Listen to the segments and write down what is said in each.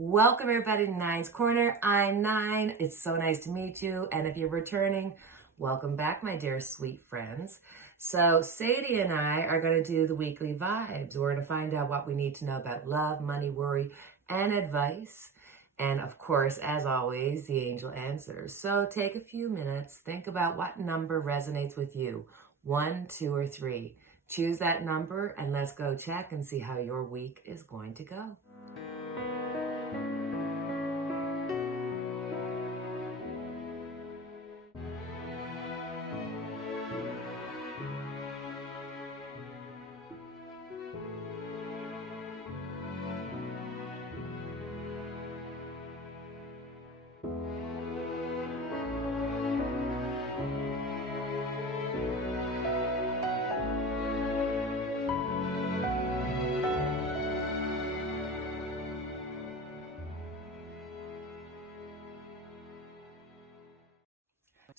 Welcome everybody to Nine's Corner. I'm Nine. It's so nice to meet you. And if you're returning, welcome back, my dear sweet friends. So Sadie and I are going to do the weekly vibes. We're going to find out what we need to know about love, money, worry, and advice. And of course, as always, the angel answers. So take a few minutes, think about what number resonates with you. 1, 2, or 3. Choose that number and let's go check and see how your week is going to go.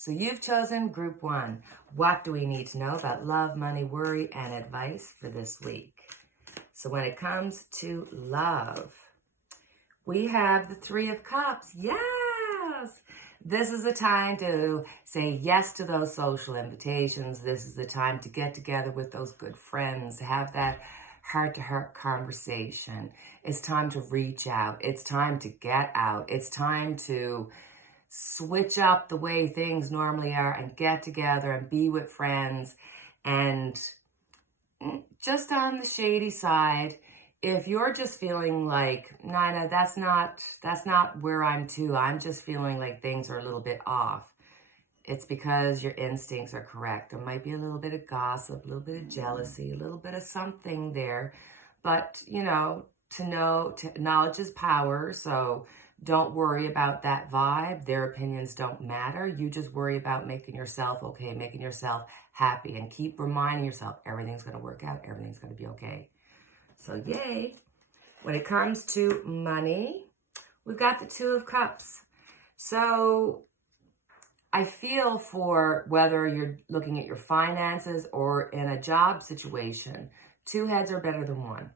So you've chosen group 1. What do we need to know about love, money, worry, and advice for this week? So when it comes to love, we have the 3 of Cups. Yes! This is a time to say yes to those social invitations. This is the time to get together with those good friends, to have that heart-to-heart conversation. It's time to reach out. It's time to get out. It's time to switch up the way things normally are and get together and be with friends. And just on the shady side, if you're just feeling like, Nina, that's not where I'm to, I'm just feeling like things are a little bit off, it's because your instincts are correct. There might be a little bit of gossip, a little bit of jealousy, a little bit of something there. But, knowledge is power, so don't worry about that vibe. Their opinions don't matter. You just worry about making yourself okay, making yourself happy, and keep reminding yourself everything's going to work out, everything's going to be okay. So yay. When it comes to money, we've got the 2 of Cups. So I feel for whether you're looking at your finances or in a job situation, 2 heads are better than 1.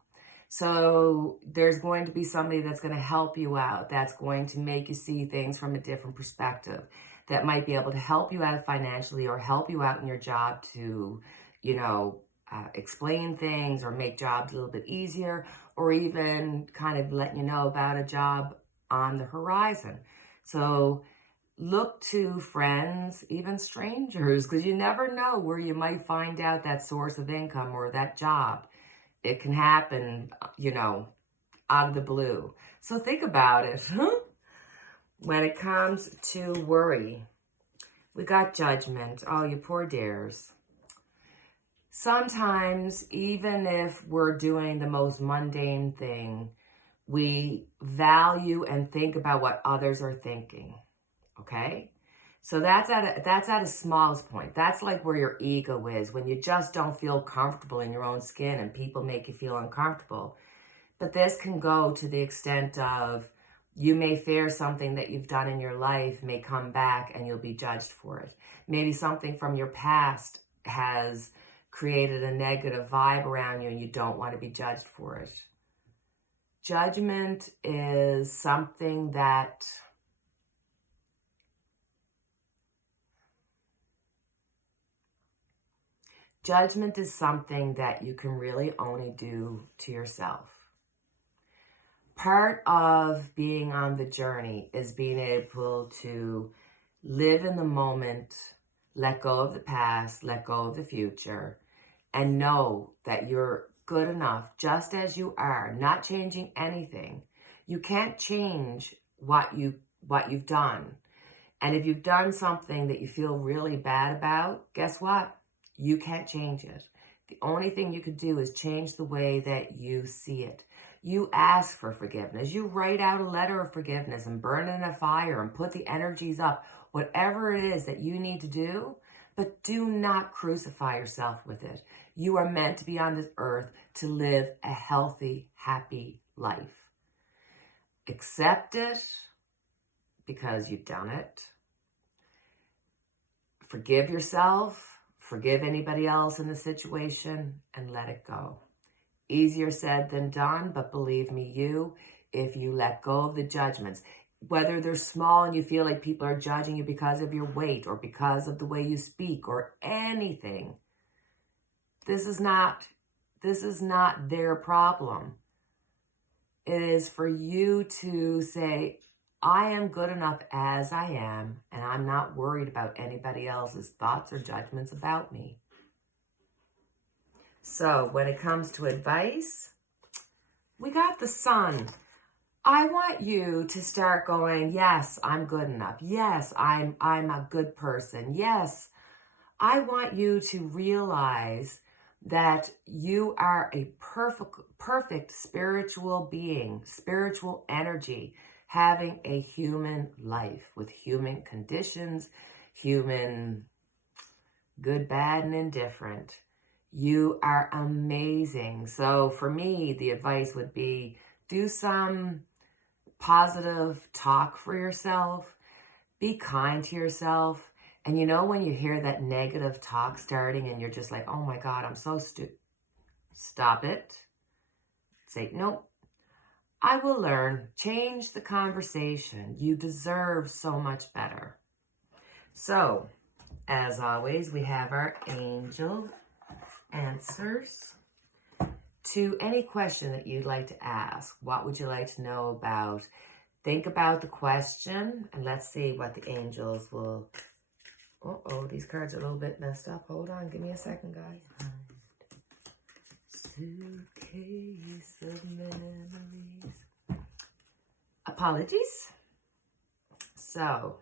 So there's going to be somebody that's going to help you out, that's going to make you see things from a different perspective, that might be able to help you out financially or help you out in your job to, explain things or make jobs a little bit easier, or even kind of let you know about a job on the horizon. So look to friends, even strangers, because you never know where you might find out that source of income or that job. It can happen, out of the blue. So think about it. When it comes to worry, we got Judgment. Oh, you poor dears. Sometimes, even if we're doing the most mundane thing, we value and think about what others are thinking, okay? So that's at a smallest point. That's like where your ego is, when you just don't feel comfortable in your own skin and people make you feel uncomfortable. But this can go to the extent of you may fear something that you've done in your life may come back and you'll be judged for it. Maybe something from your past has created a negative vibe around you and you don't want to be judged for it. Judgment is something that you can really only do to yourself. Part of being on the journey is being able to live in the moment, let go of the past, let go of the future, and know that you're good enough just as you are, not changing anything. You can't change what you've done. And if you've done something that you feel really bad about, guess what? You can't change it. The only thing you could do is change the way that you see it. You ask for forgiveness. You write out a letter of forgiveness and burn it in a fire and put the energies up, whatever it is that you need to do, but do not crucify yourself with it. You are meant to be on this earth to live a healthy, happy life. Accept it because you've done it. Forgive yourself. Forgive anybody else in the situation and let it go. Easier said than done, but believe me, if you let go of the judgments, whether they're small and you feel like people are judging you because of your weight or because of the way you speak or anything. This is not their problem. It is for you to say, I am good enough as I am, and I'm not worried about anybody else's thoughts or judgments about me. So when it comes to advice, we got the Sun. I want you to start going, yes, I'm good enough. Yes, I'm a good person. Yes, I want you to realize that you are a perfect spiritual being, spiritual energy, having a human life with human conditions, human good, bad, and indifferent. You are amazing. So for me, the advice would be do some positive talk for yourself. Be kind to yourself. And you know when you hear that negative talk starting and you're just like, oh my God, I'm so stupid. Stop it. Say, nope. I will learn. Change the conversation. You deserve so much better. So, as always, we have our angel answers to any question that you'd like to ask. What would you like to know about? Think about the question and let's see what the angels will... Uh-oh, these cards are a little bit messed up. Hold on, give me a second, guys. Suitcase of memories. Apologies. So,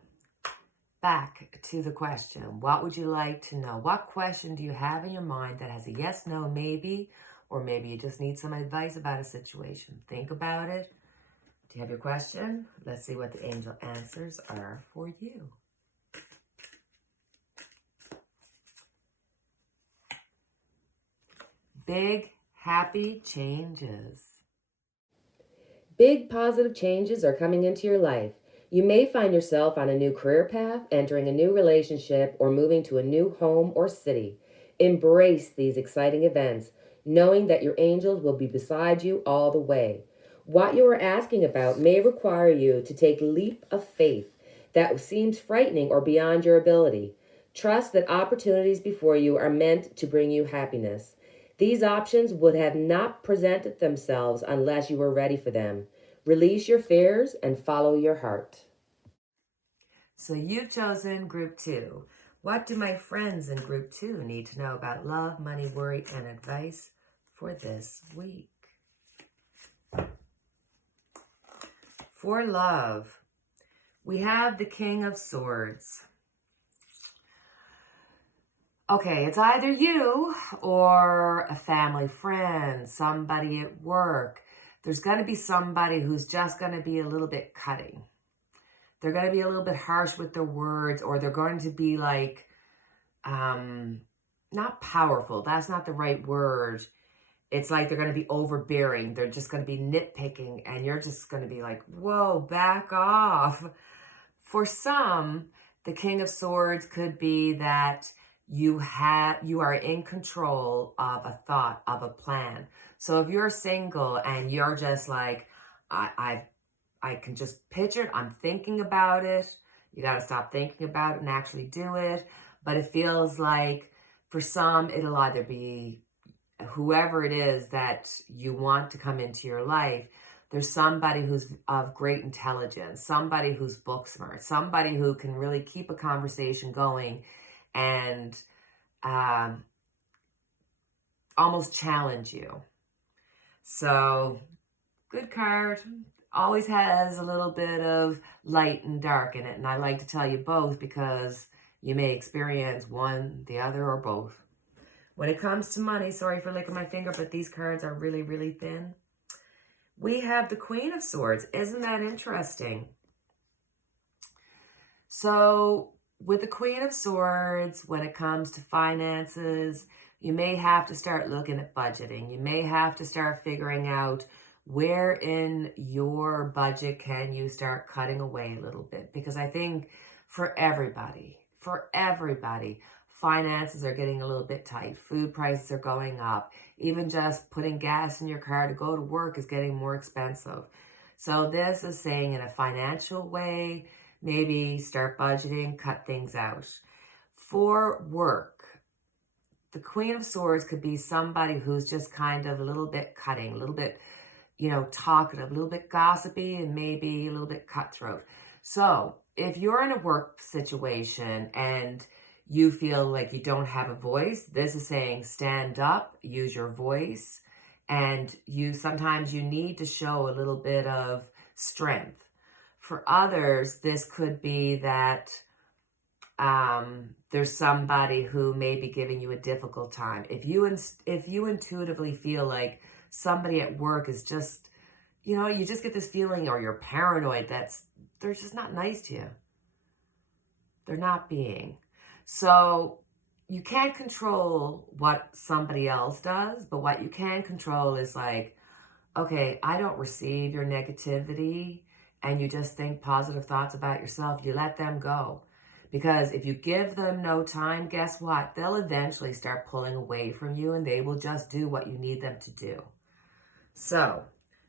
back to the question. What would you like to know? What question do you have in your mind that has a yes, no, maybe, or maybe you just need some advice about a situation? Think about it. Do you have your question? Let's see what the angel answers are for you. Big, happy changes. Big positive changes are coming into your life. You may find yourself on a new career path, entering a new relationship, or moving to a new home or city. Embrace these exciting events, knowing that your angels will be beside you all the way. What you are asking about may require you to take a leap of faith that seems frightening or beyond your ability. Trust that opportunities before you are meant to bring you happiness. These options would have not presented themselves unless you were ready for them. Release your fears and follow your heart. So you've chosen Group 2. What do my friends in Group 2 need to know about love, money, worry, and advice for this week? For love, we have the King of Swords. Okay, it's either you or a family friend, somebody at work. There's going to be somebody who's just going to be a little bit cutting. They're going to be a little bit harsh with their words, or they're going to be like, not powerful. That's not the right word. It's like they're going to be overbearing. They're just going to be nitpicking, and you're just going to be like, whoa, back off. For some, the King of Swords could be that you are in control of a thought, of a plan. So if you're single and you're just like, I can just picture it, I'm thinking about it, you got to stop thinking about it and actually do it. But it feels like for some, it'll either be whoever it is that you want to come into your life. There's somebody who's of great intelligence, somebody who's book smart, somebody who can really keep a conversation going and almost challenge you. So, good card. Always has a little bit of light and dark in it. And I like to tell you both because you may experience one, the other, or both. When it comes to money, sorry for licking my finger, but these cards are really, really thin. We have the Queen of Swords. Isn't that interesting? So, with the Queen of Swords, when it comes to finances, you may have to start looking at budgeting. You may have to start figuring out where in your budget can you start cutting away a little bit. Because I think for everybody, finances are getting a little bit tight. Food prices are going up. Even just putting gas in your car to go to work is getting more expensive. So this is saying in a financial way, maybe start budgeting, cut things out. For work, the Queen of Swords could be somebody who's just kind of a little bit cutting, a little bit, talkative, a little bit gossipy, and maybe a little bit cutthroat. So if you're in a work situation and you feel like you don't have a voice, this is saying stand up, use your voice, and sometimes you need to show a little bit of strength. For others, this could be that there's somebody who may be giving you a difficult time. If you intuitively feel like somebody at work is just, you just get this feeling, or you're paranoid, they're just not nice to you. They're not being. So you can't control what somebody else does, but what you can control is like, okay, I don't receive your negativity, and you just think positive thoughts about yourself. You let them go. Because if you give them no time, guess what? They'll eventually start pulling away from you, and they will just do what you need them to do. So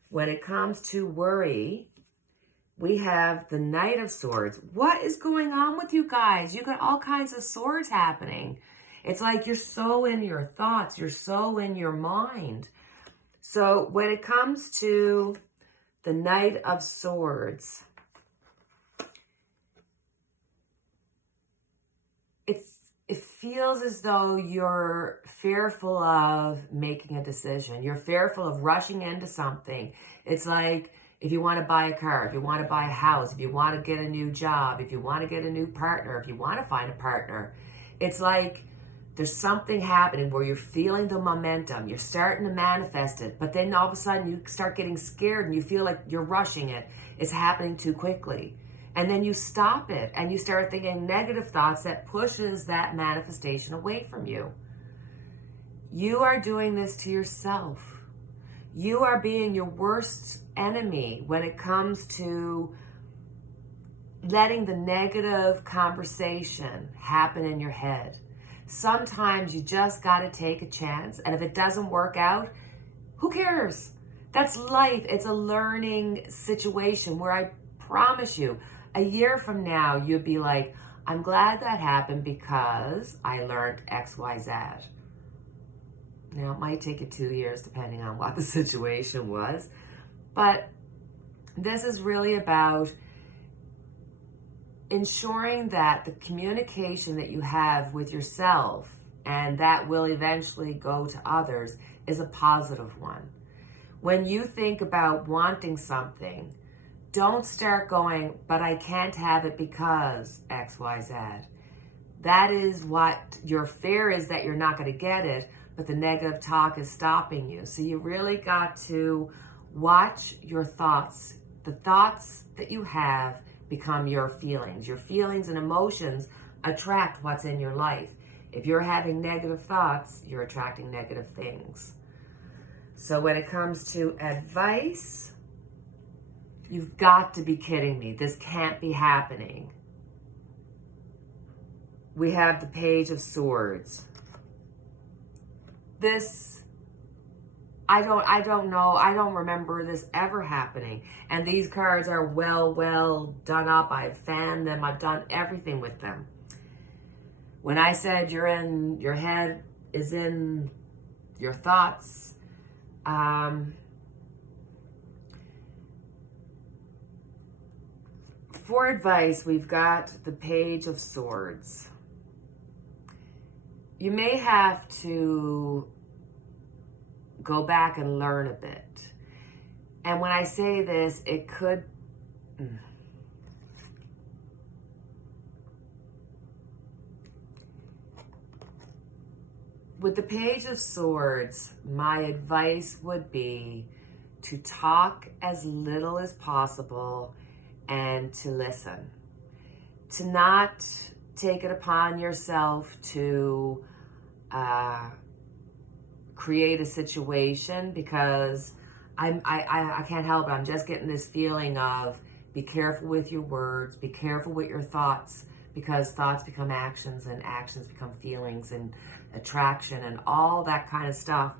when it comes to worry, we have the Knight of Swords. What is going on with you guys? You got all kinds of swords happening. It's like you're so in your thoughts. You're so in your mind. So when it comes to the Knight of Swords, it feels as though you're fearful of making a decision. You're fearful of rushing into something. It's like if you want to buy a car, if you want to buy a house, if you want to get a new job, if you want to get a new partner, if you want to find a partner, it's like there's something happening where you're feeling the momentum. You're starting to manifest it, but then all of a sudden you start getting scared and you feel like you're rushing it. It's happening too quickly. And then you stop it and you start thinking negative thoughts that pushes that manifestation away from you. You are doing this to yourself. You are being your worst enemy when it comes to letting the negative conversation happen in your head. Sometimes you just got to take a chance, and if it doesn't work out, who cares? That's life. It's a learning situation where I promise you, a year from now, you'd be like, I'm glad that happened because I learned X, Y, Z. Now, it might take you 2 years depending on what the situation was, but this is really about ensuring that the communication that you have with yourself and that will eventually go to others is a positive one. When you think about wanting something, don't start going, but I can't have it because X, Y, Z. That is what your fear is, that you're not going to get it, but the negative talk is stopping you. So you really got to watch your thoughts. The thoughts that you have become your feelings. Your feelings and emotions attract what's in your life. If you're having negative thoughts, you're attracting negative things. So when it comes to advice, you've got to be kidding me. This can't be happening. We have the Page of Swords. This, I don't know. I don't remember this ever happening. And these cards are well done up. I've fanned them. I've done everything with them. When I said your head is in your thoughts, for advice, we've got the Page of Swords. You may have to go back and learn a bit. And when I say this, it could... With the Page of Swords, my advice would be to talk as little as possible and to listen. To not take it upon yourself to create a situation, because I can't help it. I'm just getting this feeling of be careful with your words, be careful with your thoughts, because thoughts become actions and actions become feelings and attraction and all that kind of stuff.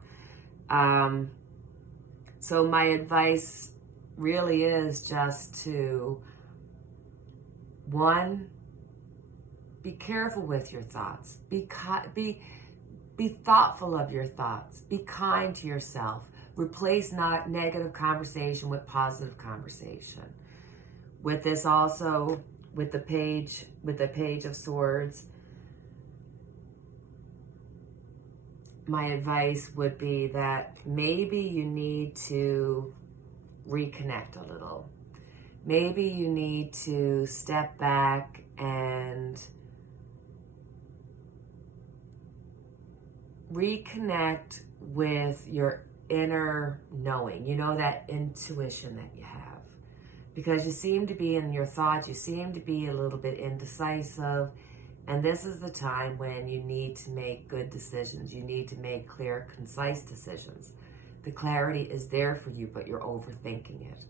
So my advice really is just to, one, be careful with your thoughts. Be thoughtful of your thoughts. Be kind to yourself. Replace not negative conversation with positive conversation. With this also, with the Page of Swords, my advice would be that maybe you need to reconnect a little. Maybe you need to step back and reconnect with your inner knowing, that intuition that you have. Because you seem to be in your thoughts, you seem to be a little bit indecisive, and this is the time when you need to make good decisions. You need to make clear, concise decisions. The clarity is there for you, but you're overthinking it.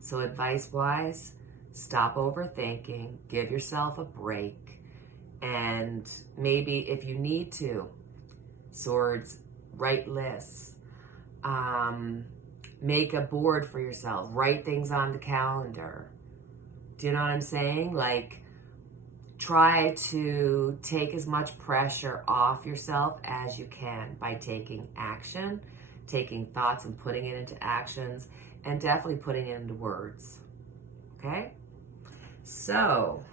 So advice-wise, stop overthinking, give yourself a break, and maybe if you need to, Swords, write lists, make a board for yourself, write things on the calendar. Do you know what I'm saying? Like, try to take as much pressure off yourself as you can by taking action, taking thoughts and putting it into actions, and definitely putting it into words. Okay? So,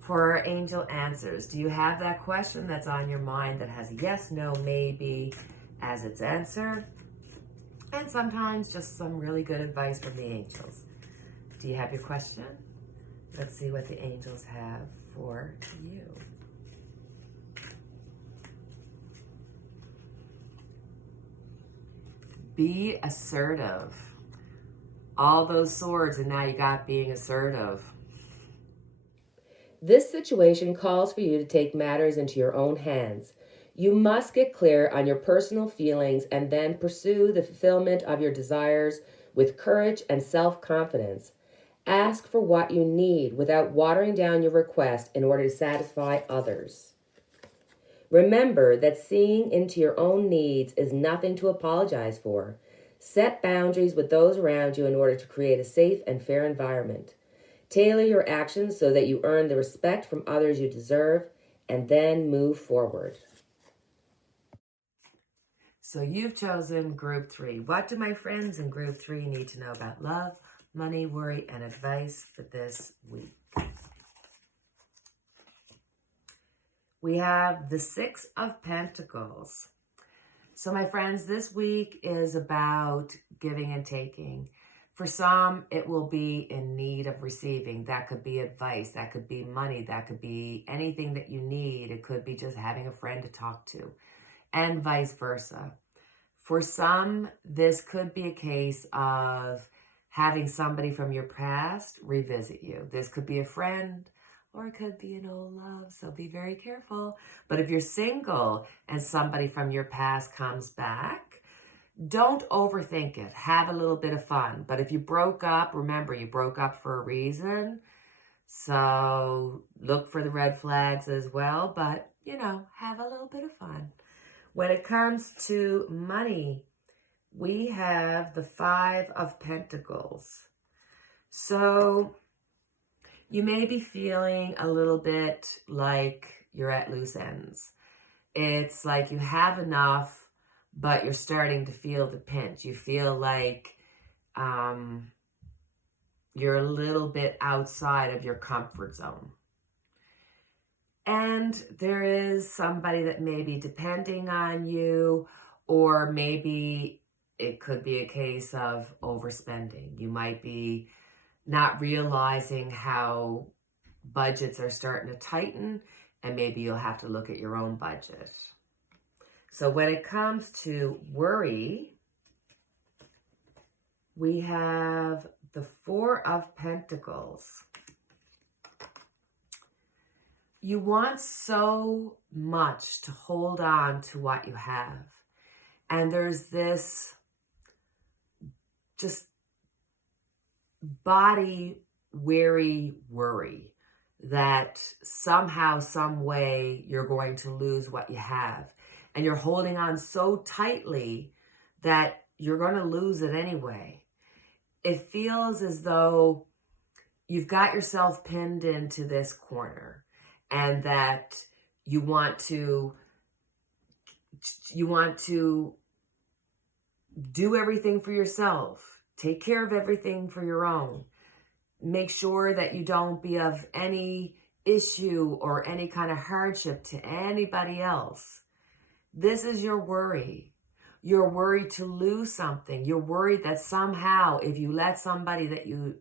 for our angel answers, do you have that question that's on your mind that has yes, no, maybe as its answer? And sometimes just some really good advice from the angels. Do you have your question? Let's see what the angels have for you. Be assertive. All those swords, and now you got being assertive. This situation calls for you to take matters into your own hands. You must get clear on your personal feelings and then pursue the fulfillment of your desires with courage and self-confidence. Ask for what you need without watering down your request in order to satisfy others. Remember that seeing into your own needs is nothing to apologize for. Set boundaries with those around you in order to create a safe and fair environment. Tailor your actions so that you earn the respect from others you deserve, and then move forward. So you've chosen Group 3. What do my friends in Group 3 need to know about love, money, worry, and advice for this week? We have the Six of Pentacles. So my friends, this week is about giving and taking. For some, it will be in need of receiving. That could be advice. That could be money. That could be anything that you need. It could be just having a friend to talk to, and vice versa. For some, this could be a case of having somebody from your past revisit you. This could be a friend, or it could be an old love, so be very careful. But if you're single and somebody from your past comes back, don't overthink it. Have a little bit of fun. But if you broke up, remember, you broke up for a reason. So look for the red flags as well. But, have a little bit of fun. When it comes to money, we have the Five of Pentacles. So you may be feeling a little bit like you're at loose ends. It's like you have enough, but you're starting to feel the pinch. You feel like you're a little bit outside of your comfort zone. And there is somebody that may be depending on you, or maybe it could be a case of overspending. You might be not realizing how budgets are starting to tighten, and maybe you'll have to look at your own budget. So when it comes to worry, we have the Four of Pentacles. You want so much to hold on to what you have. And there's this just body weary worry that somehow, some way, you're going to lose what you have. And you're holding on so tightly that you're going to lose it anyway. it feels as though you've got yourself pinned into this corner, and that you want to do everything for yourself, take care of everything for your own, make sure that you don't be of any issue or any kind of hardship to anybody else. This is your worry. You're worried to lose something. You're worried that somehow if you let somebody that you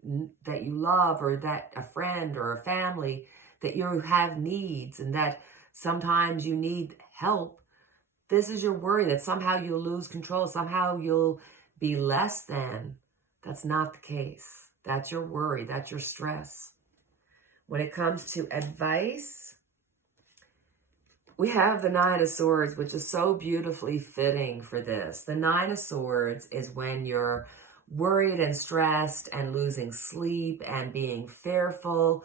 love, or that a friend or a family, that you have needs and that sometimes you need help, this is your worry, that somehow you'll lose control, somehow you'll be less than. That's not the case. That's your worry. That's your stress. When it comes to advice, we have the Nine of Swords, which is so beautifully fitting for this. The Nine of Swords is when you're worried and stressed and losing sleep and being fearful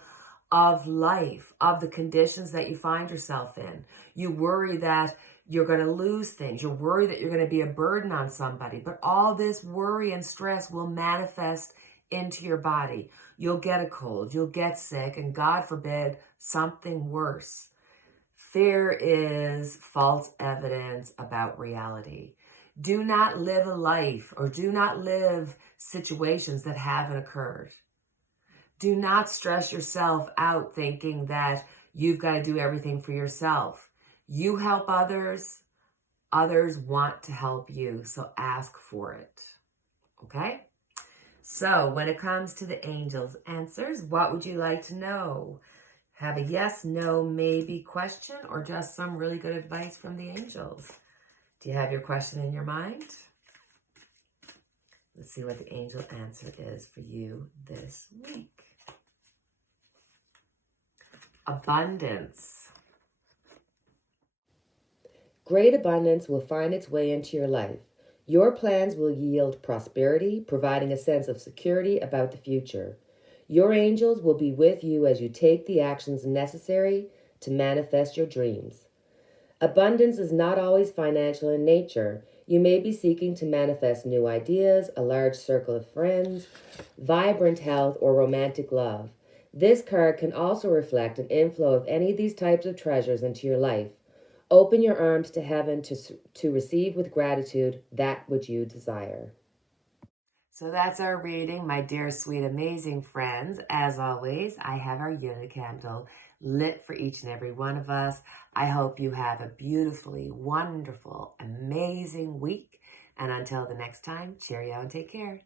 of life, of the conditions that you find yourself in. You worry that you're going to lose things. You're worried that you're going to be a burden on somebody. But all this worry and stress will manifest into your body. You'll get a cold, you'll get sick, and God forbid, something worse. Fear is false evidence about reality. Do not live a life, or do not live situations that haven't occurred. Do not stress yourself out thinking that you've got to do everything for yourself. You help others, others want to help you, so ask for it. Okay? So when it comes to the angels' answers, what would you like to know? Have a yes, no, maybe question, or just some really good advice from the angels? Do you have your question in your mind? Let's see what the angel answer is for you this week. Abundance. Great abundance will find its way into your life. Your plans will yield prosperity, providing a sense of security about the future. Your angels will be with you as you take the actions necessary to manifest your dreams. Abundance is not always financial in nature. You may be seeking to manifest new ideas, a large circle of friends, vibrant health, or romantic love. This card can also reflect an inflow of any of these types of treasures into your life. Open your arms to heaven to receive with gratitude that which you desire. So that's our reading, my dear, sweet, amazing friends. As always, I have our unity candle lit for each and every one of us. I hope you have a beautifully, wonderful, amazing week. And until the next time, cheerio and take care.